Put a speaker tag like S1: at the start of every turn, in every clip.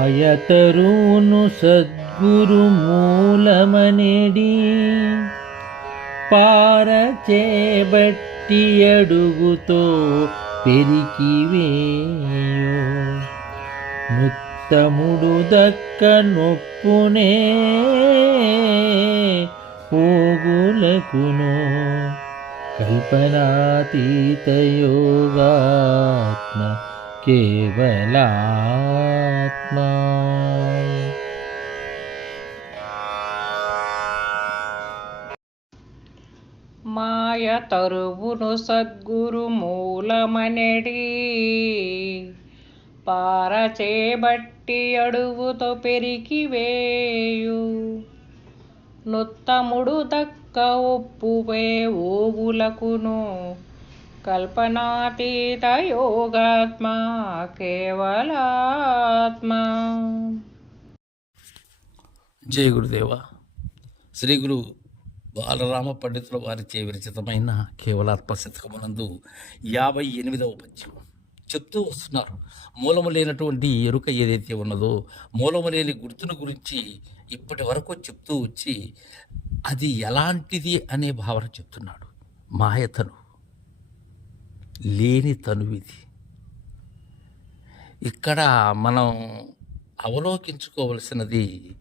S1: మాయతరువును సద్గురు మూలమనేడి. పారచేబట్టి అడుగుతో పెరికివేయో ముత్తముడు దక్క నొప్పునే పోగులకును. కల్పనాతీత యోగాత్మ కేవలాత్మ.
S2: మాయ తరువును సద్గురు మూలమనెడి. పారచేబట్టి అడుగుతో పెరికివేయు నొత్తముడు దక్క ఒప్పువే ఓవులకును. కల్పనాతీత యోగాత్మ కేవలాత్మ.
S3: జయ గురుదేవ. శ్రీ గురు బాలరామ పండితుల వారిచే విరచితమైన కేవలాత్మ శతకమునందు యాభై ఎనిమిదవ పద్యం. చెప్తూ వస్తున్నారు మూలము లేనటువంటి ఎరుక ఏదైతే ఉన్నదో మూలము లేని గుర్తును గురించి ఇప్పటి వరకు చెప్తూ వచ్చి అది ఎలాంటిది అనే భావన చెప్తున్నాడు మాయతను. లేని తనువిది ఇక్కడ మనం అవలోకించుకోవలసినది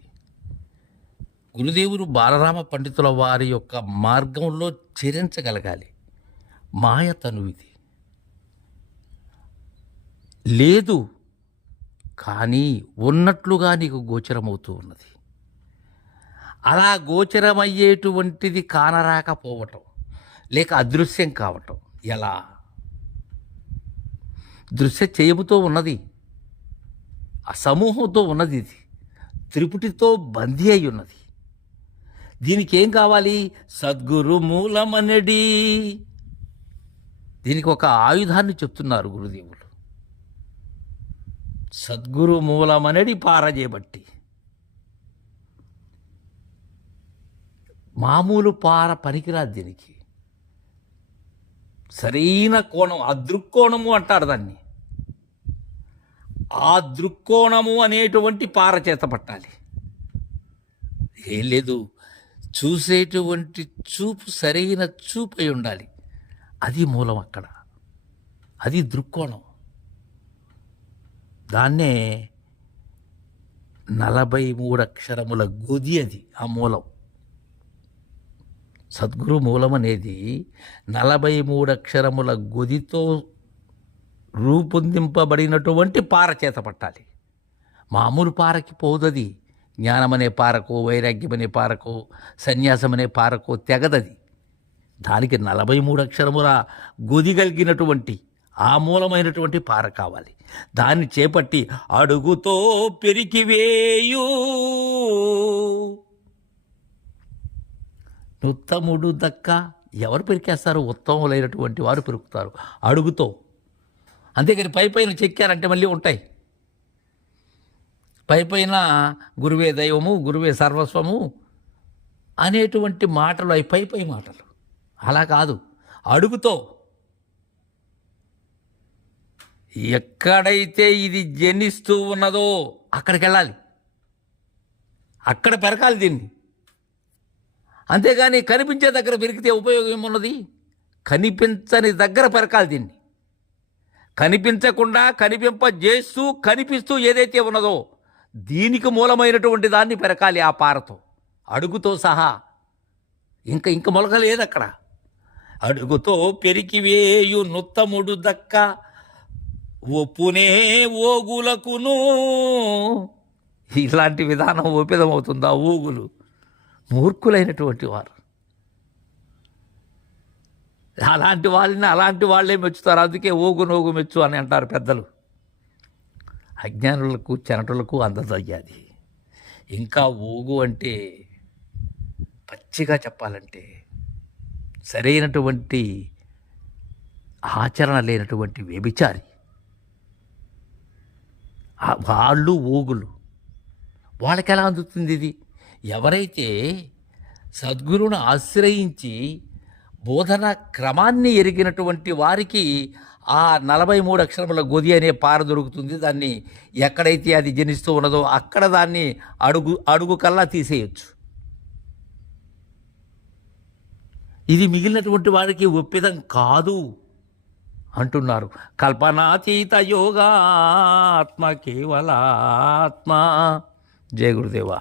S3: గురుదేవుడు బాలరామ పండితుల వారి యొక్క మార్గంలో చరించగలగాలి. మాయ తనువిది లేదు కానీ ఉన్నట్లుగా నీకు గోచరమవుతూ ఉన్నది. అలా గోచరమయ్యేటువంటిది కానరాకపోవటం లేక అదృశ్యం కావటం ఎలా? దృశ్య చేయముతో ఉన్నది. ఆ సమూహంతో ఉన్నది ఇది. త్రిపుటితో బందీ అయి ఉన్నది. దీనికి ఏం కావాలి? సద్గురు మూలమనడి. దీనికి ఒక ఆయుధాన్ని చెప్తున్నారు గురుదేవులు. సద్గురు మూలమనడి పారజేబట్టి మామూలు పార పనికిరాదు దీనికి. సరైన కోణం ఆ దృక్కోణము అంటారు దాన్ని. ఆ దృక్కోణము అనేటువంటి పార చేత పట్టాలి. ఏం లేదు చూసేటువంటి చూపు సరైన చూపు అయి ఉండాలి. అది మూలం అక్కడ. అది దృక్కోణం. దాన్నే నలభై మూడు అక్షరముల గొది అది ఆ మూలం. సద్గురు మూలం అనేది నలభై మూడు అక్షరముల గొదితో రూపొందింపబడినటువంటి పార చేత పట్టాలి. మామూలు పారకి పోదది. జ్ఞానమనే పారకో వైరాగ్యమనే పారకో సన్యాసమనే పారకో తెగదది. దానికి నలభై మూడు అక్షరముల గొది కలిగినటువంటి ఆ మూలమైనటువంటి పార కావాలి. దాన్ని చేపట్టి అడుగుతో పెరికివేయూ ఉత్తముడు దక్క. ఎవరు పెరికేస్తారు? ఉత్తములైనటువంటి వారు పెరుగుతారు అడుగుతో. అంతేకాని పై పైన చెక్కారంటే మళ్ళీ ఉంటాయి. పై పైన గురువే దైవము గురువే సర్వస్వము అనేటువంటి మాటలు అవి పై పై మాటలు. అలా కాదు. అడుగుతో. ఎక్కడైతే ఇది జనిస్తూ ఉన్నదో అక్కడికి వెళ్ళాలి. అక్కడ పెరకాలి దీన్ని. అంతేగాని కనిపించే దగ్గర పెరిగితే ఉపయోగం ఏమున్నది? కనిపించని దగ్గర పెరకాలి దీన్ని. కనిపించకుండా కనిపింపజేస్తూ కనిపిస్తూ ఏదైతే ఉన్నదో దీనికి మూలమైనటువంటి దాన్ని పెరకాలి ఆ పారతో. అడుగుతో సహా. ఇంకా ఇంక మొలకలేదు అక్కడ అడుగుతో పెరికివేయు నుత్తముడు దక్క. ఒప్పునే ఓగులకును. ఇలాంటి విధానం ఓపిదమవుతుందా ఊగులు? మూర్ఖులైనటువంటి వారు. అలాంటి వాళ్ళని అలాంటి వాళ్ళే మెచ్చుతారు. అందుకే ఓగు నోగు మెచ్చు అని అంటారు పెద్దలు. అజ్ఞానులకు చెనటులకు అందదయ్యాది ఇంకా ఓగు అంటే పచ్చిగా చెప్పాలంటే సరైనటువంటి ఆచరణ లేనటువంటి వ్యభిచారి. వాళ్ళు ఓగులు. వాళ్ళకి ఎలా అందుతుంది ఇది? ఎవరైతే సద్గురువును ఆశ్రయించి బోధన క్రమాన్ని ఎరిగినటువంటి వారికి ఆ నలభై మూడు అక్షరముల గొది అనే పార దొరుకుతుంది. దాన్ని ఎక్కడైతే అది జనిస్తూ ఉన్నదో అక్కడ దాన్ని అడుగు అడుగు కల్లా తీసేయచ్చు. ఇది మిగిలినటువంటి వారికి ఒప్పిదం కాదు అంటున్నారు. కల్పనాతీత యోగాత్మ కేవలాత్మ. జయ గురుదేవా.